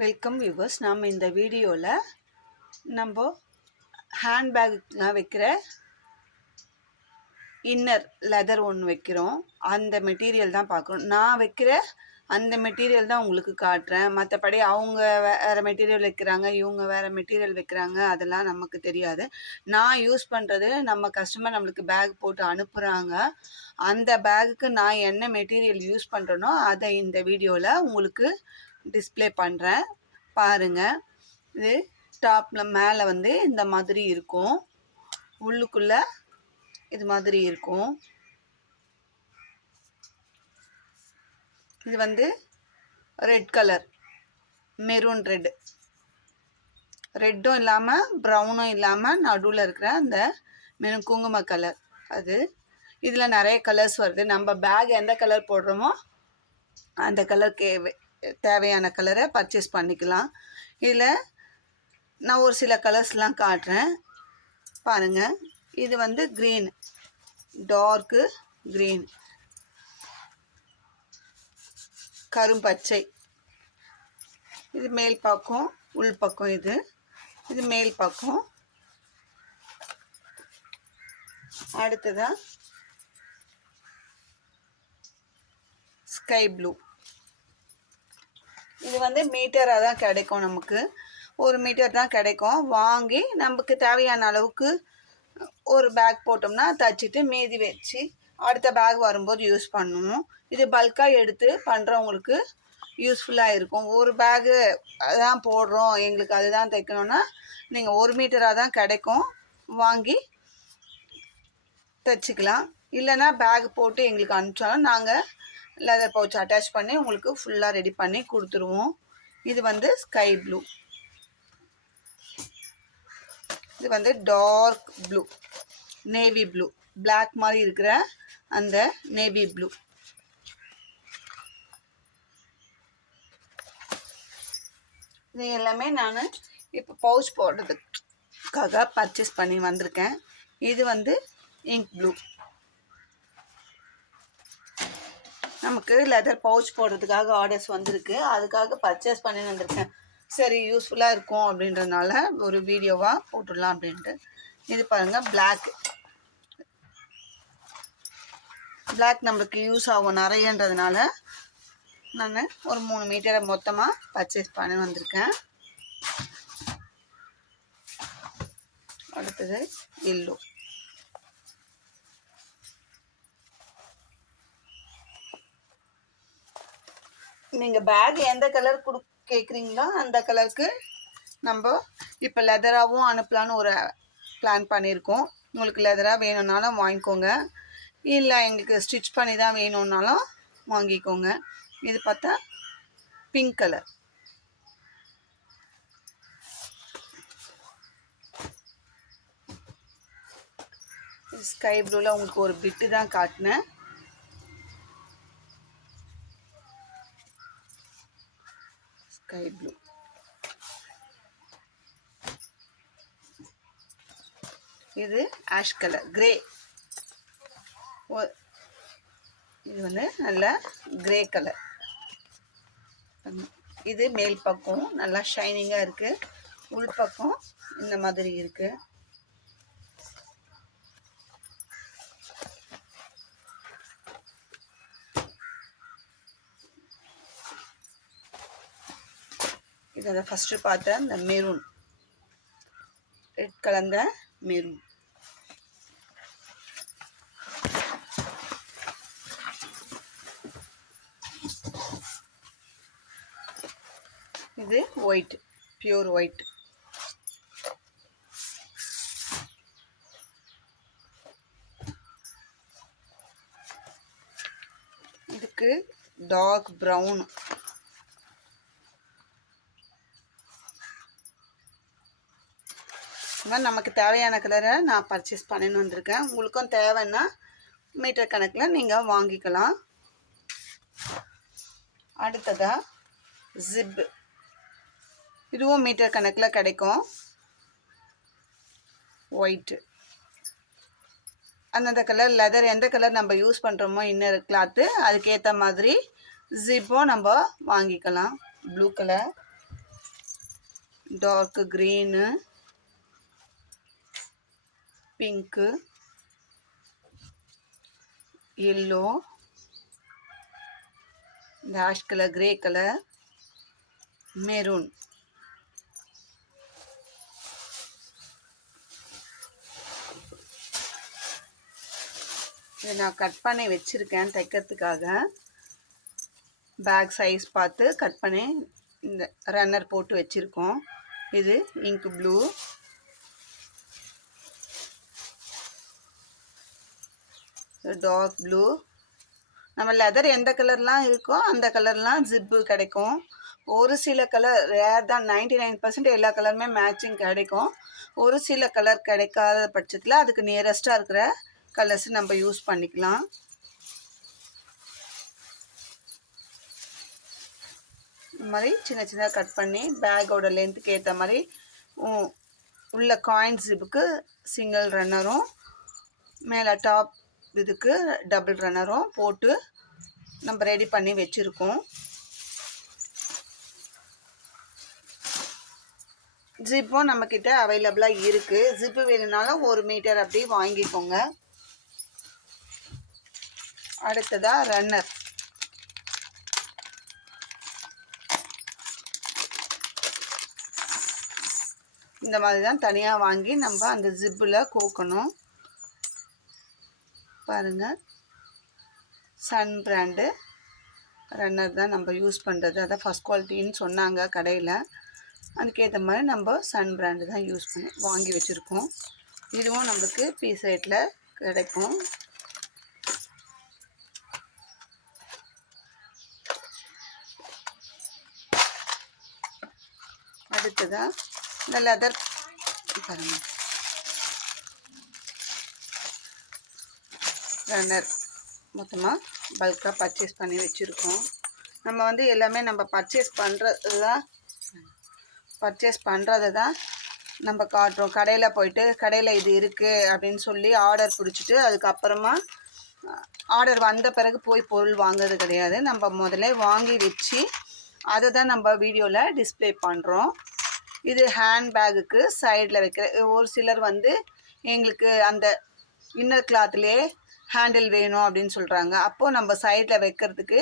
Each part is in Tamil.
Welcome viewers. நாம் இந்த வீடியோவில் நம்ம ஹேண்ட்பேக்குலாம் வைக்கிற இன்னர் லெதர் ஒன்று வைக்கிறோம். அந்த மெட்டீரியல் தான் பார்க்குறோம். நான் வைக்கிற அந்த மெட்டீரியல் தான் உங்களுக்கு காட்டுறேன். மற்றபடி அவங்க வேறு மெட்டீரியல் வைக்கிறாங்க, இவங்க வேறு மெட்டீரியல் வைக்கிறாங்க, அதெல்லாம் நமக்கு தெரியாது. நான் யூஸ் பண்ணுறது நம்ம கஸ்டமர் நம்மளுக்கு பேக் போட்டு அனுப்புகிறாங்க. அந்த பேகுக்கு நான் என்ன மெட்டீரியல் யூஸ் பண்ணுறேனோ அதை இந்த வீடியோவில் உங்களுக்கு டிஸ்ப்ளே பண்ணுறேன். பாருங்கள். இது டாப்பில் மேலே வந்து இந்த மாதிரி இருக்கும், உள்ளுக்குள்ளே இது மாதிரி இருக்கும். இது வந்து ரெட் கலர், மெரூன் ரெட்டும் இல்லாமல் ப்ரௌனும் இல்லாமல் நடுவில் இருக்கிற அந்த மெரூன் குங்கும கலர். அது இதில் நிறைய கலர்ஸ் வருது. நம்ம பேக் எந்த கலர் போடுறோமோ அந்த கலருக்கு தேவையான கலரை பர்ச்சேஸ் பண்ணிக்கலாம். இதில் நான் ஒரு சில கலர்ஸ்லாம் காட்டுறேன் பாருங்கள். இது வந்து க்ரீன், டார்க்கு க்ரீன், கரும்பச்சை. இது மேல் பக்கம், உள் பக்கம். இது மேல் பக்கம். அடுத்ததான் ஸ்கை ப்ளூ. இது வந்து மீட்டராக தான் கிடைக்கும், நமக்கு 1 மீட்டர் தான் கிடைக்கும். வாங்கி நமக்கு தேவையான அளவுக்கு ஒரு பேக் போட்டோம்னா தச்சுட்டு மீதி வச்சு அடுத்த பேக் வரும்போது யூஸ் பண்ணுவோம். இது பல்காக எடுத்து பண்ணுறவங்களுக்கு யூஸ்ஃபுல்லாக இருக்கும். ஒரு பேகு அதான் போடுறோம், எங்களுக்கு அதுதான் தைக்கணுன்னா நீங்கள் 1 மீட்டராக தான் கிடைக்கும், வாங்கி தைச்சிக்கலாம். இல்லைன்னா பேக் போட்டு எங்களுக்கு அனுப்பிச்சாலும் நாங்கள் லெதர் பவுச் அட்டாச் பண்ணி உங்களுக்கு ஃபுல்லாக ரெடி பண்ணி கொடுத்துருவோம். இது வந்து ஸ்கை ப்ளூ. இது வந்து dark blue, navy blue, black மாதிரி இருக்கிற அந்த நேவி ப்ளூ. இது எல்லாமே நான் இப்போ பவுச் போடுறதுக்காக பர்ச்சேஸ் பண்ணி வந்திருக்கேன். இது வந்து இங்க் ப்ளூ. நமக்கு லெதர் பவுச் போடுறதுக்காக ஆர்டர்ஸ் வந்திருக்கு, அதுக்காக பர்ச்சேஸ் பண்ணி வந்திருக்கேன். சரி, யூஸ்ஃபுல்லாக இருக்கும் அப்படின்றதுனால ஒரு வீடியோவாக போட்டுடலாம் அப்படின்ட்டு. இது பாருங்கள், பிளாக் நம்மளுக்கு யூஸ் ஆகும் நிறையன்றதுனால நான் ஒரு 3 மீட்டரை மொத்தமாக பர்ச்சேஸ் பண்ணி வந்திருக்கேன். அடுத்தது எல்லோ. நீங்கள் பேக் எந்த கலர் கேட்குறீங்களோ அந்த கலருக்கு நம்ம இப்போ லெதராகவும் அனுப்பலான்னு ஒரு பிளான் பண்ணியிருக்கோம். உங்களுக்கு லெதராக வேணும்னாலும் வாங்கிக்கோங்க, இல்லை எங்களுக்கு ஸ்டிச் பண்ணி தான் வேணும்னாலும் வாங்கிக்கோங்க. இது பார்த்தா பிங்க் கலர். ஸ்கை ப்ளூவில் உங்களுக்கு ஒரு பிட்டு தான் காட்டினேன். Sky blue. இது ஆஷ் கலர், கிரே. இது வந்து நல்ல கிரே கலர். இது மேல் பக்கம் நல்லா ஷைனிங்காக இருக்குது, உள் பக்கம் இந்த மாதிரி இருக்குது. இது அதை ஃபஸ்ட்டு பார்த்த இந்த மெரூன், ரெட் கலந்த மெரூன். இது ஒயிட், பியூர் ஒயிட். இதுக்கு டார்க் ப்ரௌன். நமக்கு தேவையான கலரை நான் பர்ச்சேஸ் பண்ணின்னு வந்திருக்கேன். உங்களுக்கும் தேவைன்னா மீட்டர் கணக்கில் நீங்கள் வாங்கிக்கலாம். அடுத்ததாக ஜிப்பு. இதுவும் மீட்டர் கணக்கில் கிடைக்கும், ஒயிட்டு. அந்தந்த கலர் லெதர் எந்த கலர் நம்ம யூஸ் பண்ணுறோமோ இன்னர் கிளாத்து அதுக்கேற்ற மாதிரி ஜிப்பும் நம்ம வாங்கிக்கலாம். Blue colour. Dark green, pink, yellow, இந்த ash colour, grey colour, maroon. இதை நான் கட் பண்ணி வச்சுருக்கேன் தைக்கிறதுக்காக. பேக் சைஸ் பார்த்து கட் பண்ணி இந்த ரன்னர் போட்டு வச்சுருக்கோம். இது இங்க் ப்ளூ, டார்க் ப்ளூ. நம்ம லெதர் எந்த கலர்லாம் இருக்கோ அந்த கலர்லாம் ஜிப்பு கிடைக்கும். ஒரு சில கலர் ரேர் தான், 99% எல்லா கலருமே மேட்சிங் கிடைக்கும். ஒரு சில கலர் கிடைக்காத பட்சத்தில் அதுக்கு நியரஸ்ட்டாக இருக்கிற கலர்ஸ் நம்ம யூஸ் பண்ணிக்கலாம். இந்த மாதிரி சின்ன சின்னதாக கட் பண்ணி பேக்கோட லென்த்துக்கு ஏற்ற மாதிரி உள்ள காயின் ஜிப்புக்கு சிங்கிள் ரன்னரும் மேலே டாப் இதுக்கு டபுள் ரன்னரும் போட்டு நம்ம ரெடி பண்ணி வச்சுருக்கோம். ஜிப்பும் நம்மக்கிட்ட அவைலபிளாக இருக்குது. ஜிப்பு வேணும்னாலும் 1 மீட்டர் அப்படி வாங்கிக்கோங்க. அடுத்ததாக ரன்னர். இந்த மாதிரி தான் தனியாக வாங்கி நம்ம அந்த ஜிப்பில் கோக்கணும். பாருங்கள், சன் பிராண்டு ரன்னர் தான் நம்ம யூஸ் பண்ணுறது. அதான் ஃபஸ்ட் குவாலிட்டின்னு சொன்னாங்க கடையில். அதுக்கேற்ற மாதிரி நம்ம சன் பிராண்டு தான் யூஸ் பண்ணி வாங்கி வச்சுருக்கோம். இதுவும் நம்மளுக்கு பீஸ் ரேட்டில் கிடைக்கும். அடுத்ததாக இந்த லெதர் பாருங்கள், ரன்னர் மொத்தமாக பல்காக பர்ச்சேஸ் பண்ணி வச்சுருக்கோம். நம்ம வந்து எல்லாமே நம்ம பர்ச்சேஸ் பண்ணுறது தான் நம்ம காட்டுறோம். கடையில் போயிட்டு கடையில் இது இருக்குது அப்படின்னு சொல்லி ஆர்டர் பிடிச்சிட்டு அதுக்கப்புறமா ஆர்டர் வந்த பிறகு போய் பொருள் வாங்குறது கிடையாது. நம்ம முதல்ல வாங்கி வச்சு அதை தான் நம்ம வீடியோவில் டிஸ்பிளே பண்ணுறோம். இது ஹேண்ட் பேக்குக்கு சைடில் வைக்கிற. ஒரு சிலர் வந்து எங்களுக்கு அந்த இன்னர் கிளாத்லேயே ஹேண்டில் வேணும் அப்படின்னு சொல்கிறாங்க. அப்போது நம்ம சைடில் வைக்கிறதுக்கு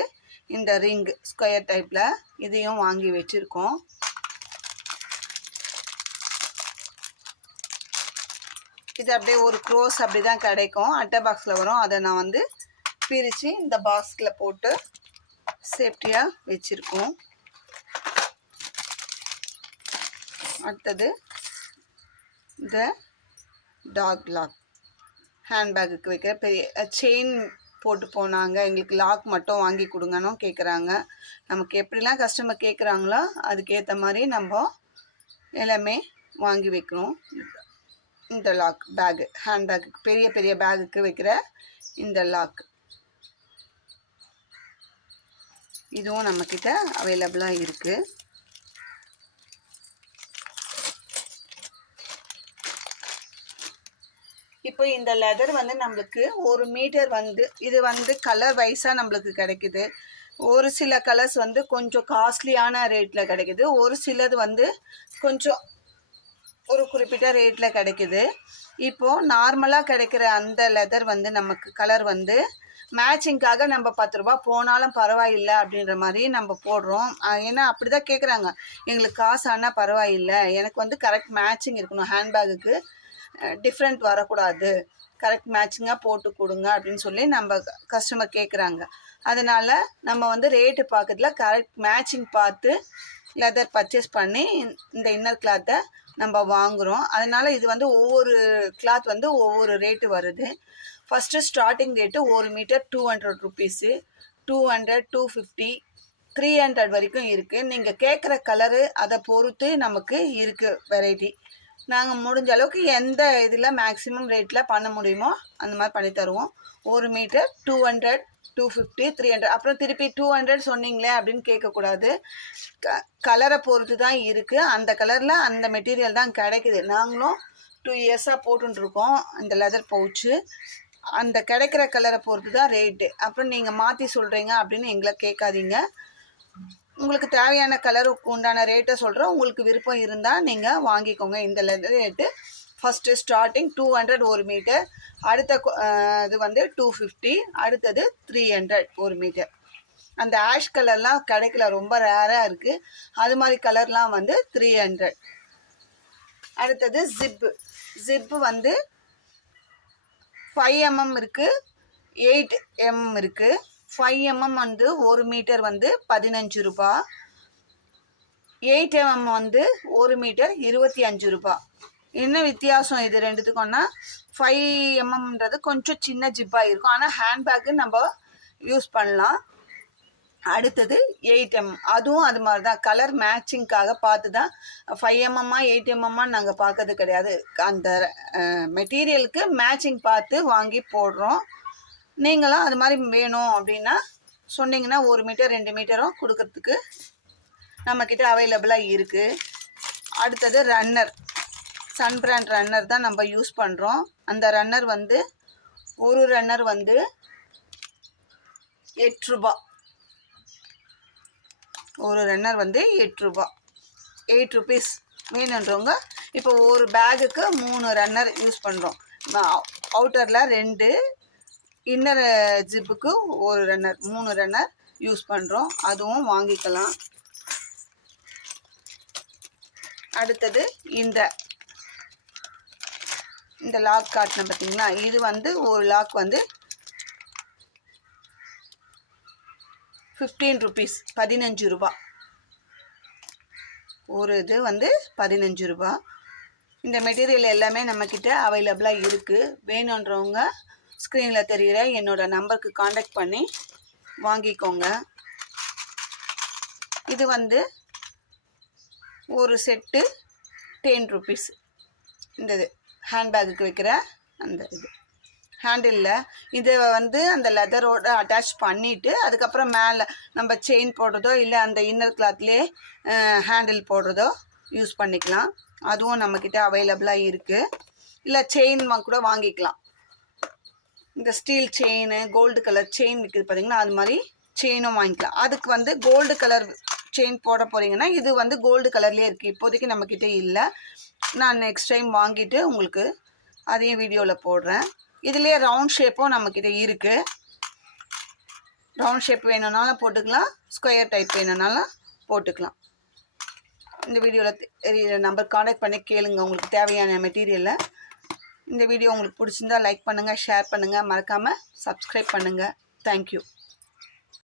இந்த ரிங் ஸ்கொயர் டைப்பில் இதையும் வாங்கி வச்சுருக்கோம். இது அப்படியே ஒரு க்ரோஸ் அப்படி தான் கிடைக்கும். அட்டை பாக்ஸில் வரும். அதை நான் வந்து பிரித்து இந்த பாக்ஸில் போட்டு சேஃப்டியாக வச்சுருக்கோம். அடுத்தது இந்த டாக் லாக். ஹேண்ட்பேக்குக்கு வைக்க பெரிய செயின் போட்டு போனாங்க, எங்களுக்கு லாக் மட்டும் வாங்கி கொடுங்கன்னு கேட்குறாங்க. நமக்கு எப்படிலாம் கஸ்டமர் கேட்குறாங்களோ அதுக்கேற்ற மாதிரி நம்ம எல்லாமே வாங்கி வைக்கணும். இந்த லாக் பேகு, ஹேண்ட்பேக்கு பெரிய பெரிய பேகுக்கு வைக்கிற இந்த லாக், இதுவும் நம்மக்கிட்ட அவைலபிளாக இருக்குது. இப்போ இந்த லெதர் வந்து நம்மளுக்கு 1 மீட்டர் வந்து இது வந்து கலர் வைஸாக நம்மளுக்கு கிடைக்குது. ஒரு சில கலர்ஸ் வந்து கொஞ்சம் காஸ்ட்லியான ரேட்டில் கிடைக்குது. ஒரு சிலது வந்து கொஞ்சம் ஒரு குறிப்பிட்ட ரேட்டில் கிடைக்குது. இப்போது நார்மலாக கிடைக்கிற அந்த லெதர் வந்து நமக்கு கலர் வந்து மேட்சிங்காக நம்ம 10 ரூபா போனாலும் பரவாயில்லை அப்படின்ற மாதிரி நம்ம போடுறோம். ஏன்னா அப்படி தான் கேட்குறாங்க, எங்களுக்கு காசு ஆனால் பரவாயில்லை, எனக்கு வந்து கரெக்ட் மேட்சிங் இருக்கணும், ஹேண்ட்பேக்குக்கு டிஃப்ரெண்ட் வரக்கூடாது, கரெக்ட் மேட்சிங்காக போட்டு கொடுங்க அப்படின்னு சொல்லி நம்ம கஸ்டமர் கேட்குறாங்க. அதனால் நம்ம வந்து ரேட்டு பார்க்கறதுல கரெக்ட் மேட்சிங் பார்த்து லெதர் பர்ச்சேஸ் பண்ணி இந்த இன்னர் கிளாத்தை நம்ம வாங்குகிறோம். அதனால் இது வந்து ஒவ்வொரு கிளாத் வந்து ஒவ்வொரு ரேட்டு வருது. First starting rate 1 metre 200 rupees, 200, 250, 300 வரைக்கும் இருக்குது. நீங்கள் கேட்குற கலரு அதை பொறுத்து நமக்கு இருக்குது வெரைட்டி. நாங்கள் முடிஞ்ச அளவுக்கு எந்த இதில் மேக்ஸிமம் ரேட்டில் பண்ண முடியுமோ அந்த மாதிரி பண்ணி தருவோம். 1 மீட்டர் 200, 250, 300. அப்புறம் திருப்பி 200 சொன்னீங்களே அப்படின்னு கேட்கக்கூடாது. கலரை பொறுத்து தான் இருக்குது. அந்த கலரில் அந்த மெட்டீரியல் தான் கிடைக்குது. நாங்களும் 2 இயர்ஸாக போட்டுருக்கோம் இந்த லெதர் பவுச்சு. அந்த கிடைக்கிற கலரை பொறுத்து தான் ரேட்டு. அப்புறம் நீங்கள் மாற்றி சொல்கிறீங்க அப்படின்னு எங்களை கேட்காதீங்க. உங்களுக்கு தேவையான கலருக்கு உண்டான ரேட்டை சொல்கிறோம். உங்களுக்கு விருப்பம் இருந்தால் நீங்கள் வாங்கிக்கோங்க. இந்த ரேட்டு ஃபஸ்ட்டு ஸ்டார்டிங் 200 1 மீட்டர், அடுத்த இது வந்து 250, அடுத்தது 300 1 மீட்டர். அந்த ஆஷ் கலர்லாம் கிடைக்கல, ரொம்ப ரேராக இருக்குது. அது மாதிரி கலர்லாம் வந்து 300. அடுத்தது ஜிப்பு வந்து 5 mm இருக்குது, 8 mm இருக்குது. 5 mm வந்து 1 மீட்டர் வந்து 15 ரூபா, 8 mm வந்து 1 மீட்டர் 25 ரூபா. என்ன வித்தியாசம் இது ரெண்டுத்துக்கும்னா 5 mmன்றது கொஞ்சம் சின்ன ஜிப்பாக இருக்கும், ஆனால் ஹேண்ட்பேக்கு நம்ம யூஸ் பண்ணலாம். அடுத்தது 8 mm, அதுவும் அது மாதிரி தான், கலர் மேட்சிங்காக பார்த்து தான். 5 mm 8 mm நாங்கள் பார்க்கறது கிடையாது, அந்த மெட்டீரியலுக்கு மேட்சிங் பார்த்து வாங்கி போடுறோம். நீங்களும் அது மாதிரி வேணும் அப்படின்னா சொன்னீங்கன்னா 1 மீட்டர் 2 மீட்டரும் கொடுக்கறதுக்கு நம்மக்கிட்ட அவைலபிளாக இருக்குது. அடுத்தது ரன்னர், சன் பிராண்ட் ரன்னர் தான் நம்ம யூஸ் பண்ணுறோம். அந்த ரன்னர் வந்து ஒரு ரன்னர் வந்து 8 ரூபா, ஒரு ரன்னர் வந்து 8 ரூபா, 8 ருபீஸ். வேணுன்றவங்க இப்போ ஒரு பேகுக்கு 3 ரன்னர் யூஸ் பண்ணுறோம். அவுட்டரில் 2, இன்னர் ஜிப்புக்கு ஒரு ரன்னர், 3 ரன்னர் யூஸ் பண்ணுறோம். அதுவும் வாங்கிக்கலாம். அடுத்தது இந்த லாக் காட்டின பார்த்தீங்களா, இது வந்து ஒரு லாக் வந்து 15 ருபீஸ், 15 ரூபா. ஒரு இது வந்து 15 ரூபா. இந்த மெட்டீரியல் எல்லாமே நம்மக்கிட்ட அவைலபிளாக இருக்குது. வேணுன்றவங்க ஸ்க்ரீனில் தெரிகிற என்னோட நம்பருக்கு காண்டாக்ட் பண்ணி வாங்கிக்கோங்க. இது வந்து ஒரு செட்டு 10 ருபீஸ். இந்த இது ஹேண்ட்பேக்குக்கு வைக்கிற அந்த இது ஹேண்டிலில் இதை வந்து அந்த லெதரோட அட்டாச் பண்ணிவிட்டு அதுக்கப்புறம் மேலே நம்ம செயின் போடுறதோ இல்லை அந்த இன்னர் கிளாத்லேயே ஹேண்டில் போடுறதோ யூஸ் பண்ணிக்கலாம். அதுவும் நம்மக்கிட்ட அவைலபிளாக இருக்குது. இல்லை செயின் கூட வாங்கிக்கலாம். இந்த steel chain, gold colour chain விற்கிது பார்த்தீங்கன்னா, அது மாதிரி செயினும் வாங்கிக்கலாம். அதுக்கு வந்து கோல்டு கலர் செயின் போட போகிறீங்கன்னா இது வந்து கோல்டு கலர்லேயே இருக்குது, இப்போதைக்கு நம்மக்கிட்ட இல்லை. நான் நெக்ஸ்ட் டைம் வாங்கிட்டு உங்களுக்கு அதையும் வீடியோவில் போடுறேன். இதுலேயே ரவுண்ட் ஷேப்பும் நம்மக்கிட்ட இருக்குது. ரவுண்ட் ஷேப் வேணும்னாலும் போட்டுக்கலாம், ஸ்கொயர் டைப் வேணும்னாலும் போட்டுக்கலாம். இந்த வீடியோவில் நம்பர் காண்டாக்ட் பண்ணி கேளுங்க உங்களுக்கு தேவையான மெட்டீரியலை. இந்த வீடியோ உங்களுக்கு பிடிச்சிருந்தா லைக் பண்ணுங்கள், ஷேர் பண்ணுங்கள், மறக்காமல் சப்ஸ்கிரைப் பண்ணுங்கள். தேங்க்யூ.